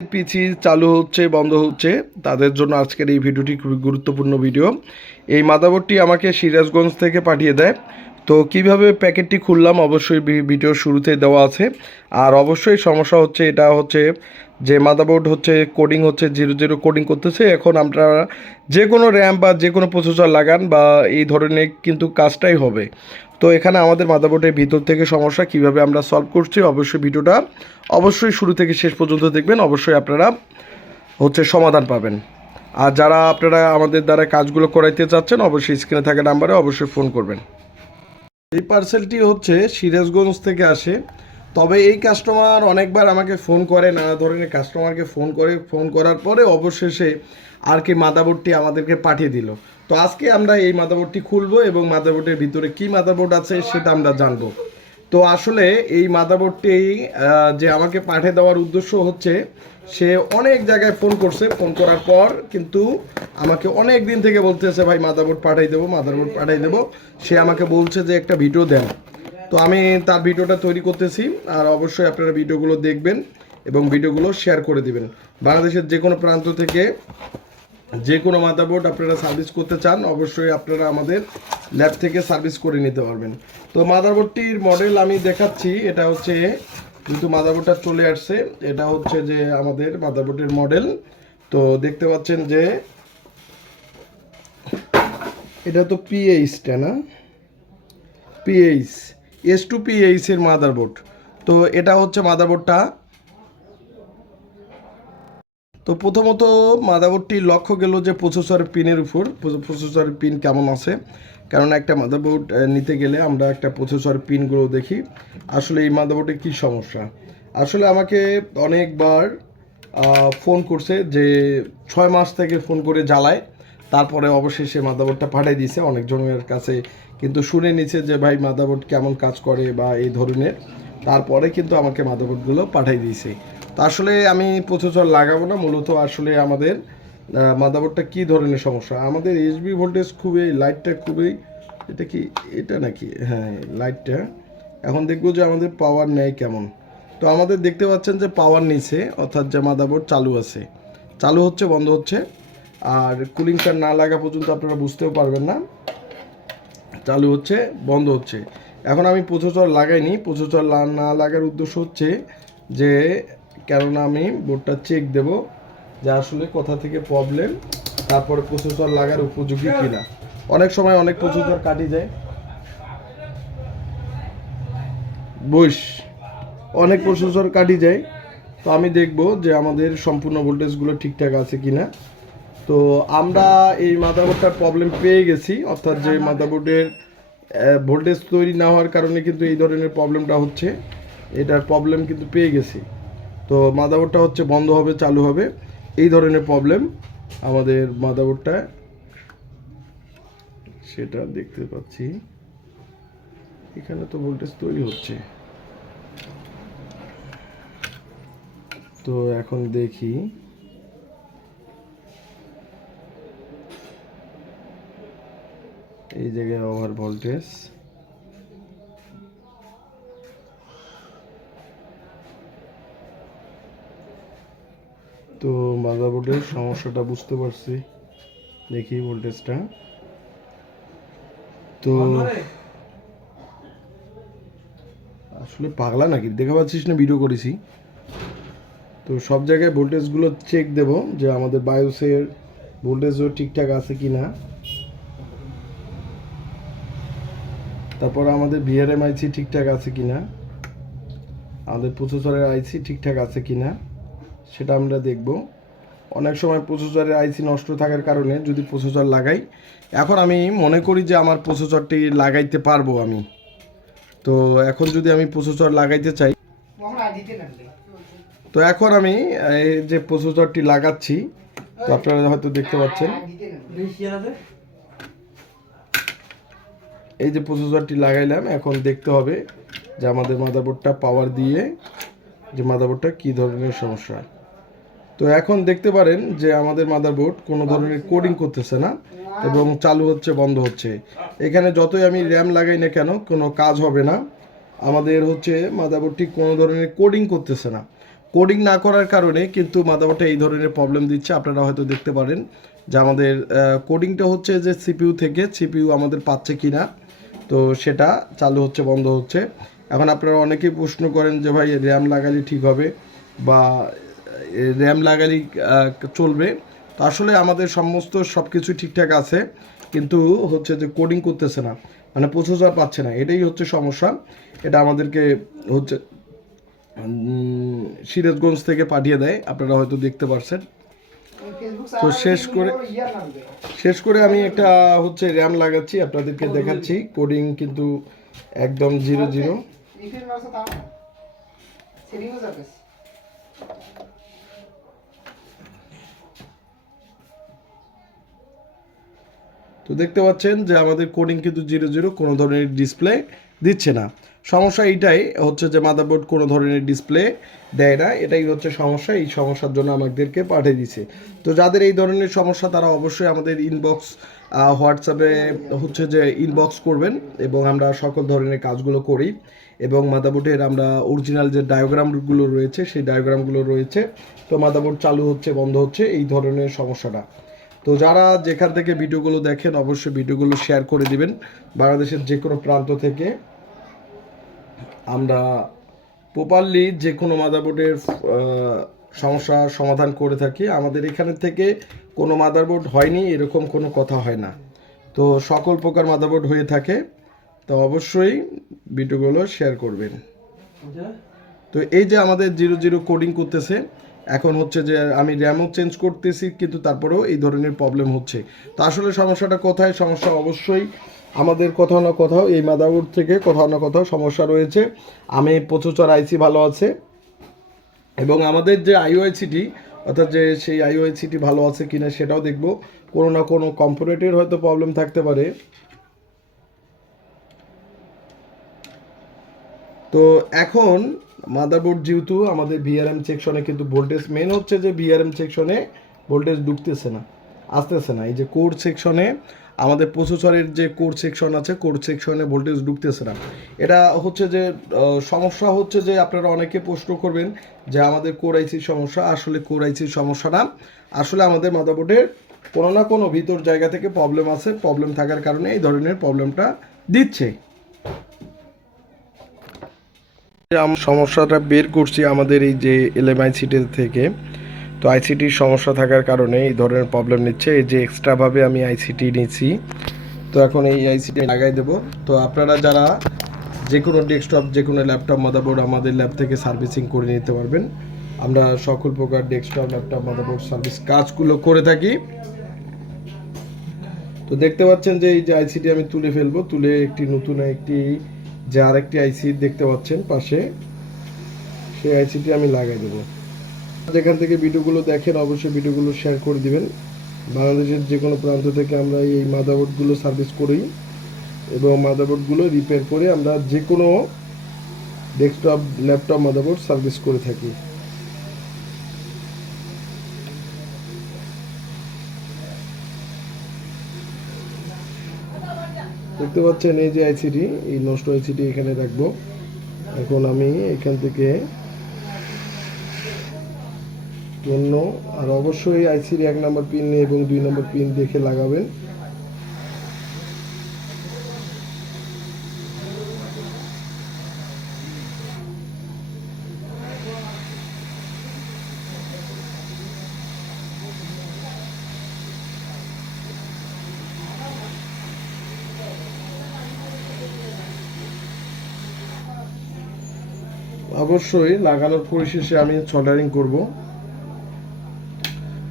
পিসি চালু হচ্ছে বন্ধ হচ্ছে তাদের জন্য আজকের এই ভিডিওটি খুবই গুরুত্বপূর্ণ ভিডিও। এই মাদারবোর্ডটি আমাকে সিরাজগঞ্জ থেকে পাঠিয়ে দেয়। তো কিভাবে প্যাকেটটি খুললাম অবশ্যই ভিডিওর শুরুতে দেওয়া আছে। আর অবশ্যই সমস্যা হচ্ছে এটা হচ্ছে যে মাদারবোর্ড হচ্ছে কোডিং হচ্ছে 00 কোডিং করতেছে। এখন আপনারা যে কোনো র্যাম বা যে কোনো প্রসেসর লাগান বা এই ধরনের কিন্তু কাজটাই হবে। তো এখানে আমাদের মাদারবোর্ডের ভিতর থেকে সমস্যা কিভাবে আমরা সলভ করছি অবশ্যই ভিডিওটা অবশ্যই শুরু থেকে শেষ পর্যন্ত দেখবেন, অবশ্যই আপনারা হচ্ছে সমাধান পাবেন। আর যারা আপনারা আমাদের দ্বারা কাজগুলো করাইতে চাচ্ছেন অবশ্যই স্ক্রিনে থাকা নাম্বারে অবশ্যই ফোন করবেন। এই পার্সেলটি হচ্ছে সিরাজগঞ্জ থেকে আসে। তবে এই কাস্টমার অনেকবার আমাকে ফোন করে, নানা ধরনের কাস্টমারকে ফোন করার পরে অবশেষে আর কি মাদারবোর্ডটি আমাদেরকে পাঠিয়ে দিল। তো আজকে আমরা এই মাদারবোর্ডটি খুলবো এবং মাদারবোর্ডের ভিতরে কি মাদারবোর্ড আছে সেটা আমরা জানবো। তো আসলে এই মাদারবোর্ডটি যে আমাকে পাঠিয়ে দেওয়ার উদ্দেশ্য হচ্ছে সে অনেক জায়গায় ফোন করছে, ফোন করার পর কিন্তু আমাকে অনেক দিন থেকে বলতেছে ভাই মাদারবোর্ড পাঠাই দেবো। সে আমাকে বলছে যে একটা ভিডিও দেন। তো আমি তার ভিডিওটা তৈরি করতেছি। আর অবশ্যই আপনারা ভিডিওগুলো দেখবেন এবং ভিডিওগুলো শেয়ার করে দিবেন। বাংলাদেশের যে কোনো প্রান্ত থেকে যে কোনো মাদারবোর্ড আপনারা সার্ভিস করতে চান অবশ্যই আপনারা আমাদের ল্যাব থেকে সার্ভিস করে নিতে পারবেন। তো মাদারবোর্ডটির মডেল আমি দেখাচ্ছি। এটা হচ্ছে কিন্তু মাদারবোর্ডটা চলে আসছে। এটা হচ্ছে যে আমাদের মাদারবোর্ডের মডেল। তো দেখতে পাচ্ছেন যে এটা তো পিএইচটা না, পিএইচ S2PH এর মাদারবোর্ড। তো এটা হচ্ছে মাদারবোর্ডটা। তো প্রথমত মাদারবোর্ডটি লক্ষ্য গেল যে প্রসেসরের পিনের উপর, প্রসেসরের পিন কেমন আছে। কারণ একটা মাদারবোর্ড নিতে গেলে আমরা একটা প্রসেসরের পিনগুলো দেখি আসলে এই মাদারবোর্ডে কী সমস্যা। আসলে আমাকে অনেকবার ফোন করছে যে 6 মাস থেকে ফোন করে জ্বালায়, তারপরে অবশেষে মাদারবোর্ডটা পাঠিয়ে দিয়েছে অনেকজনের কাছে। কিন্তু শুনে নিছে যে ভাই মাদারবোর্ড কেমন কাজ করে বা এই ধরনের, তারপরে কিন্তু আমাকে মাদারবোর্ডগুলো পাঠিয়ে দিয়েছে। তো আসলে আমি প্রসেসর লাগাবো না, মূলত আসলে আমাদের মাদারবোর্ডটা কী ধরনের সমস্যা। আমাদের এইচবি ভোল্টেজ খুবই, লাইটটা খুবই, এটা কি এটা নাকি, হ্যাঁ লাইটটা। এখন দেখবো যে আমাদের পাওয়ার নেয় কেমন। তো আমাদের দেখতে পাচ্ছেন যে পাওয়ার নিচে, অর্থাৎ যে মাদারবোর্ড চালু আছে, চালু হচ্ছে বন্ধ হচ্ছে। আর কুলিং ফ্যান না লাগা পর্যন্ত আপনারা বুঝতেও পারবেন না চালু হচ্ছে বন্ধ হচ্ছে। এখন আমি প্রসেসর লাগাইনি, প্রসেসর না লাগার উদ্দেশ্য হচ্ছে যে কেননা আমি বোর্ডটা চেক দেব যে আসলে কোথা থেকে প্রবলেম, তারপরে প্রসেসর লাগার উপযোগী কিনা। অনেক সময় অনেক প্রসেসর কাটি যায়, অনেক প্রসেসর কাটি যায়। তো আমি দেখব যে আমাদের সম্পূর্ণ ভোল্টেজগুলো ঠিকঠাক আছে কিনা। তো আমরা এই মাদারবোর্ডটার প্রবলেম পেয়ে গেছি, অর্থাৎ যে মাদারবোর্ডের ভোল্টেজ তৈরি না হওয়ার কারণে কিন্তু এই ধরনের প্রবলেমটা হচ্ছে, এটার প্রবলেম কিন্তু পেয়ে গেছি। তো মাদারবোর্ডটা হচ্ছে বন্ধ হবে চালু হবে এই ধরনের প্রবলেম আমাদের মাদারবোর্ডটা, সেটা দেখতে পাচ্ছি। এখানে তো ভোল্টেজ তৈরি হচ্ছে। তো এখন দেখি এই জায়গায় ওভার ভোল্টেজ। তো মাদারবোর্ডের সমস্যাটা বুঝতে পারছি, দেখি ভোল্টেজটা। তো আসলে পাগলা নাকি, দেখা পাচ্ছিস না ভিডিও করেছি। তো সব জায়গায় ভোল্টেজগুলো চেক দেব যে আমাদের বায়োসের ভোল্টেজও ঠিকঠাক আছে কি না। তারপর আমাদের ভিআরএম আইসি ঠিকঠাক আছে কি না, আমাদের প্রসেসরের আইসি ঠিকঠাক আছে কি না সেটা আমরা দেখব। অনেক সময় প্রসেসরের আইসি নষ্ট থাকার কারণে যদি প্রসেসর লাগাই, এখন আমি মনে করি যে আমার প্রসেসরটি লাগাইতে পারবো আমি। তো এখন যদি আমি প্রসেসর লাগাইতে চাই, তো এখন আমি এই যে প্রসেসরটি লাগাচ্ছি, তো আপনারা হয়তো দেখতে পাচ্ছেন এই যে প্রসেসরটি লাগাইলাম। এখন দেখতে হবে যে আমাদের মাদারবোর্ডটা পাওয়ার দিয়ে যে মাদারবোর্ডটা কী ধরনের সমস্যা। তো এখন দেখতে পারেন যে আমাদের মাদারবোর্ড কোনো ধরনের কোডিং করতেছে না এবং চালু হচ্ছে বন্ধ হচ্ছে। এখানে যতই আমি র্যাম লাগাই না কেন কোনো কাজ হবে না, আমাদের হচ্ছে মাদারবোর্ডটি কোনো ধরনের কোডিং করতেছে না। কোডিং না করার কারণে কিন্তু মাদারবোর্ডে এই ধরনের প্রবলেম দিচ্ছে। আপনারা হয়তো দেখতে পারেন যে আমাদের কোডিংটা হচ্ছে যে সিপিইউ থেকে, সিপিইউ আমাদের পাচ্ছে কি না, তো সেটা চালু হচ্ছে বন্ধ হচ্ছে। এখন আপনারা অনেকেই প্রশ্ন করেন যে ভাই র্যাম লাগালে ঠিক হবে বা র্যাম লাগালেই চলবে। তো আসলে আমাদের সমস্ত সব কিছু ঠিকঠাক আছে, কিন্তু হচ্ছে যে কোডিং করতেছে না, মানে প্রসেসর পাচ্ছে না, এটাই হচ্ছে সমস্যা। এটা আমাদেরকে হচ্ছে সিরাজগঞ্জ থেকে পাঠিয়ে দেয়, আপনারা হয়তো দেখতে পারছেন। তো শেষ করে আমি একটা হচ্ছে র্যাম লাগাচ্ছি, আপনাদেরকে দেখাচ্ছি। কোডিং কিন্তু একদম 0 তো দেখতে পাচ্ছেন যে আমাদের কোডিং কিন্তু 0 কোনো ধরনের ডিসপ্লে দিচ্ছে না। সমস্যা এইটাই হচ্ছে যে মাদারবোর্ড কোনো ধরনের ডিসপ্লে দেয় না, এটাই হচ্ছে সমস্যা। এই সমস্যার জন্য আমাদেরকে পাঠিয়ে দিছে। তো যাদের এই ধরনের সমস্যা তারা অবশ্যই আমাদের ইনবক্স হোয়াটসঅ্যাপে হচ্ছে যে ইনবক্স করবেন, এবং আমরা সকল ধরনের কাজগুলো করি। এবং মাদারবোর্ডের আমরা অরিজিনাল যে ডায়াগ্রামগুলো রয়েছে সেই ডায়াগ্রামগুলো রয়েছে। তো মাদারবোর্ড চালু হচ্ছে বন্ধ হচ্ছে এই ধরনের সমস্যাটা। তো যারা যেখান থেকে ভিডিওগুলো দেখেন অবশ্যই ভিডিওগুলো শেয়ার করে দিবেন। বাংলাদেশের যে কোনো প্রান্ত থেকে আমরা প্রপারলি যে কোনো মাদারবোর্ডের সমস্যা সমাধান করে থাকি। আমাদের এখানে থেকে কোনো মাদারবোর্ড হয়নি এরকম কোনো কথা হয় না। তো সকল প্রকার মাদারবোর্ড হয়ে থাকে। তো অবশ্যই ভিডিওগুলো শেয়ার করবেন। তো এই যে আমাদের 0 কোডিং করতেছে, এখন হচ্ছে যে আমি র্যামও চেঞ্জ করতেছি কিন্তু তারপরেও এই ধরনের প্রবলেম হচ্ছে। তো আসলে সমস্যাটা কোথায়? সমস্যা অবশ্যই আমাদের কোথাও না কোথাও এই মাদারবোর্ড থেকে কোথাও না কোথাও সমস্যা রয়েছে। আমি প্রসেসর আইসি ভালো আছে, এবং আমাদের যে আইওআইসিটি অর্থাৎ যে সেই আইওআইসিটি ভালো আছে কিনা সেটাও দেখব। কোনো না কোনো কম্পোনেন্টের হয়তো প্রবলেম থাকতে পারে। তো এখন মাদারবোর্ড যেহেতু আমাদের ভিআরএম সেকশনে কিন্তু ভোল্টেজ মেন হচ্ছে যে ভিআরএম সেকশনে ভোল্টেজ ঢুকতেছে না, আসতেছে না। এই যে কোর সেকশনে আমাদের প্রসেসরের যে কোর সেকশন আছে, কোর সেকশনে ভোল্টেজ ঢুকতেছে না। এটা হচ্ছে যে সমস্যা হচ্ছে যে আপনারা অনেকে প্রশ্ন করবেন যে আমাদের কোর আইসির সমস্যা। আসলে কোর আইসির সমস্যা না, আসলে আমাদের মাদারবোর্ডের কোনো না কোনো ভিতর জায়গা থেকে প্রবলেম আছে। প্রবলেম থাকার কারণে এই ধরনের প্রবলেমটা দিচ্ছে। সমস্যাটা বের করছি আমাদের এই যে এলএমআইসিটি থেকে। তো আইসিটির সমস্যা থাকার কারণে এই ধরনের প্রবলেম নিচ্ছে। এই যে এক্সট্রাভাবে আমি আইসিটি নিয়েছি, তো এখন এই আইসিটি লাগাই দেবো। তো আপনারা যারা যে কোনো ডেস্কটপ যে কোনো ল্যাপটপ মাদারবোর্ড আমাদের ল্যাব থেকে সার্ভিসিং করে নিতে পারবেন। আমরা সকল প্রকার ডেস্কটপ ল্যাপটপ মাদারবোর্ড সার্ভিস কাজগুলো করে থাকি। তো দেখতে পাচ্ছেন যে এই যে আইসিটি আমি তুলে ফেলবো, তুলে একটি নতুন একটি যে আরেকটি আইসি দেখতে পাচ্ছেন পাশে, সেই আইসিটি আমি লাগাই দেবো। যেখান থেকে ভিডিওগুলো দেখেন অবশ্যই ভিডিওগুলো শেয়ার করে দিবেন। বাংলাদেশের যে কোনো প্রান্ত থেকে আমরা এই মাদারবোর্ডগুলো সার্ভিস করি, এবং মাদারবোর্ডগুলো রিপেয়ার করে আমরা যে কোনো ডেস্কটপ ল্যাপটপ মাদারবোর্ড সার্ভিস করে থাকি। দেখতে পাচ্ছেন এই যে আইসিটি, এই নষ্ট আইসিটি এখানে রাখবো। এখন আমি এখান থেকে জন্য আর অবশ্যই আইসির 1 নম্বর পিন এবং 2 নম্বর পিন দেখে লাগাবেন। অবশ্যই লাগানোর পরিশেষে আমি সোল্ডারিং করব।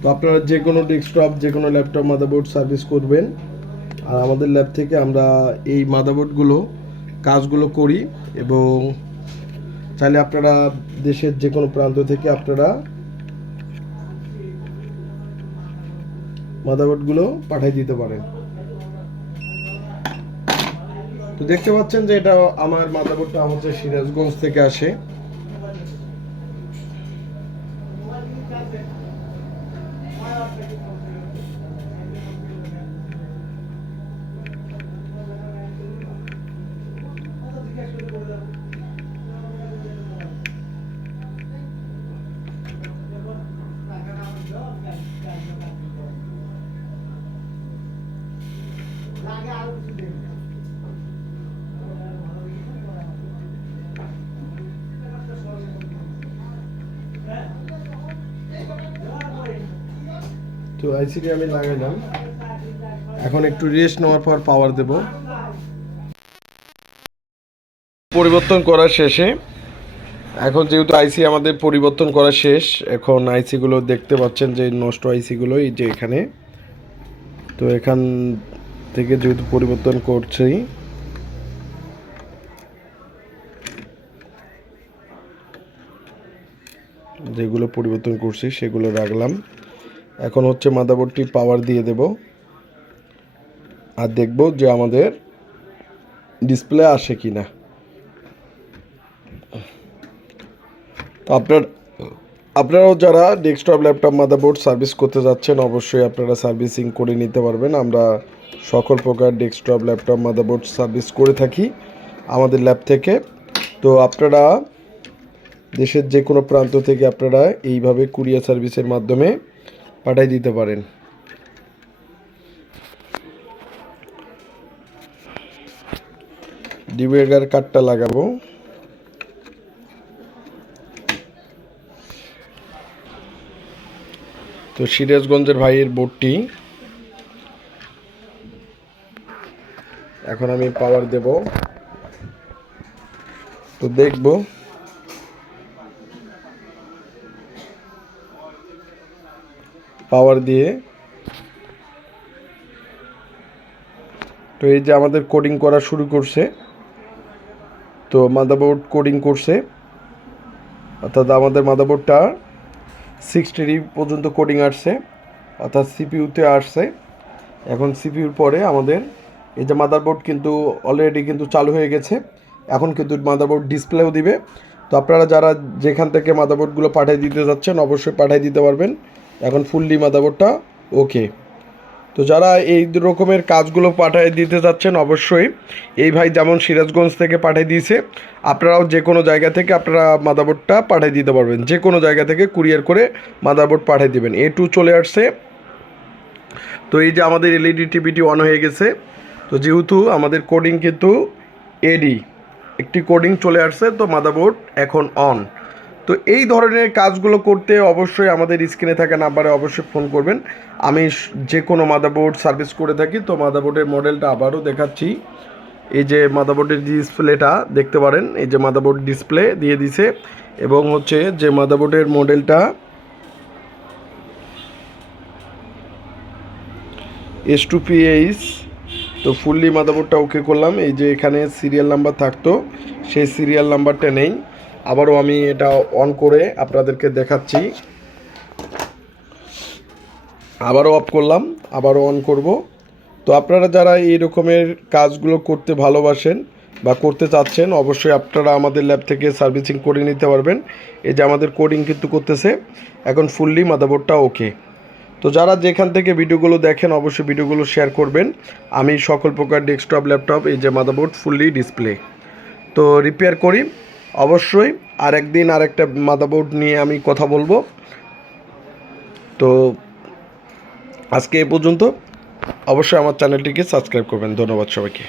তো আপনারা যে কোনো ডেস্কটপ যে কোনো ল্যাপটপ মাদারবোর্ড সার্ভিস করবেন, আর আমাদের ল্যাব থেকে আমরা এই মাদারবোর্ডগুলো কাজগুলো করি, এবং চাইলে আপনারা দেশের যে কোনো প্রান্ত থেকে আপনারা মাদারবোর্ডগুলো পাঠিয়ে দিতে পারেন। তো দেখতে পাচ্ছেন যে এটা আমার মাদারবোর্ডটা হচ্ছে সিরাজগঞ্জ থেকে আসে। তো আইসিটি আমি লাগাইলাম, এখন একটু রেস্ট নেওয়ার পর পাওয়ার দেব। পরিবর্তন করা শেষে, এখন যেহেতু আইসি আমাদের পরিবর্তন করা শেষ, এখন আইসিগুলো দেখতে পাচ্ছেন যে নষ্ট আইসিগুলো এই যে এখানে। তো এখান থেকে যেহেতু পরিবর্তন করছি, যেগুলো পরিবর্তন করছি সেগুলো রাখলাম। এখন হচ্ছে মাদারবোর্ডটি পাওয়ার দিয়ে দেব আর দেখব যে আমাদের ডিসপ্লে আসে কি না। তো আপনারাও যারা ডেস্কটপ ল্যাপটপ মাদারবোর্ড সার্ভিস করতে যাচ্ছেন অবশ্যই আপনারা সার্ভিসিং করে নিতে পারবেন। আমরা সকল প্রকার ডেস্কটপ ল্যাপটপ মাদারবোর্ড সার্ভিস করে থাকি আমাদের ল্যাব থেকে। তো আপনারা দেশের যে কোনো প্রান্ত থেকে আপনারা এইভাবে কুরিয়ার সার্ভিসের মাধ্যমে পাঠিয়ে দিতে পারেন। ডিভিআর কার্ডটা লাগাবো। তো সিরাজগঞ্জের ভাইয়ের বোর্ডটি এখন আমি পাওয়ার দেব। তো দেখব পাওয়ার দিয়ে। তো এই যে আমাদের কোডিং করা শুরু করছে। তো মাদারবোর্ড কোডিং করছে, অর্থাৎ আমাদের মাদারবোর্ডটা 60 পর্যন্ত কোডিং আসছে, অর্থাৎ সিপিইউতে আসছে। এখন সিপিইউর পরে আমাদের এই যে মাদারবোর্ড কিন্তু অলরেডি কিন্তু চালু হয়ে গেছে। এখন কিন্তু মাদারবোর্ড ডিসপ্লেও দিবে। তো আপনারা যারা যেখান থেকে মাদারবোর্ডগুলো পাঠিয়ে দিতে যাচ্ছেন অবশ্যই পাঠিয়ে দিতে পারবেন। এখন ফুললি মাদারবোর্ডটা ওকে। তো যারা এই রকমের কাজগুলো পাঠিয়ে দিতে যাচ্ছেন অবশ্যই, এই ভাই যেমন সিরাজগঞ্জ থেকে পাঠিয়ে দিয়েছে, আপনারাও যে কোনো জায়গা থেকে আপনারা মাদারবোর্ডটা পাঠিয়ে দিতে পারবেন। যে কোনো জায়গা থেকে কুরিয়ার করে মাদারবোর্ড পাঠিয়ে দেবেন। A2 চলে আসছে। তো এই যে আমাদের এলইডি টিভিটি অন হয়ে গেছে। তো যেহেতু আমাদের কোডিং কিন্তু এডি একটি কোডিং চলে আসছে, তো মাদারবোর্ড এখন অন। তো এই ধরনের কাজগুলো করতে অবশ্যই আমাদের স্ক্রিনে থাকা নাম্বারে অবশ্যই ফোন করবেন। আমি যে কোনো মাদারবোর্ড সার্ভিস করে থাকি। তো মাদারবোর্ডের মডেলটা আবারও দেখাচ্ছি। এই যে মাদারবোর্ডের ডিসপ্লেটা দেখতে পারেন, এই যে মাদারবোর্ড ডিসপ্লে দিয়ে দিছে, এবং হচ্ছে যে মাদারবোর্ডের মডেলটা S2PH। তো ফুললি মাদারবোর্ডটা ওকে করলাম। এই যে এখানে সিরিয়াল নাম্বার থাকতো, সেই সিরিয়াল নাম্বারটা নেই। আবারও আমি এটা অন করে আপনাদেরকে দেখাচ্ছি। আবারও অফ করলাম, আবারও অন করব। তো আপনারা যারা এই রকমের কাজগুলো করতে ভালোবাসেন বা করতে চাচ্ছেন অবশ্যই আপনারা আমাদের ল্যাব থেকে সার্ভিসিং করে নিতে পারবেন। এই যে আমাদের কোডিং কিন্তু করতেছে, এখন ফুললি মাদারবোর্ডটা ওকে। তো যারা যেখান থেকে ভিডিওগুলো দেখেন অবশ্যই ভিডিওগুলো শেয়ার করবেন। আমি সকল প্রকার ডেস্কটপ ল্যাপটপ এই যে মাদারবোর্ড ফুললি ডিসপ্লে তো রিপেয়ার করি। অবশ্যই আর একদিন আরেকটা মাদারবোর্ড নিয়ে আমি কথা বলবো। তো আজকে এ পর্যন্ত। অবশ্যই আমার চ্যানেলটিকে সাবস্ক্রাইব করবেন। ধন্যবাদ সবাইকে।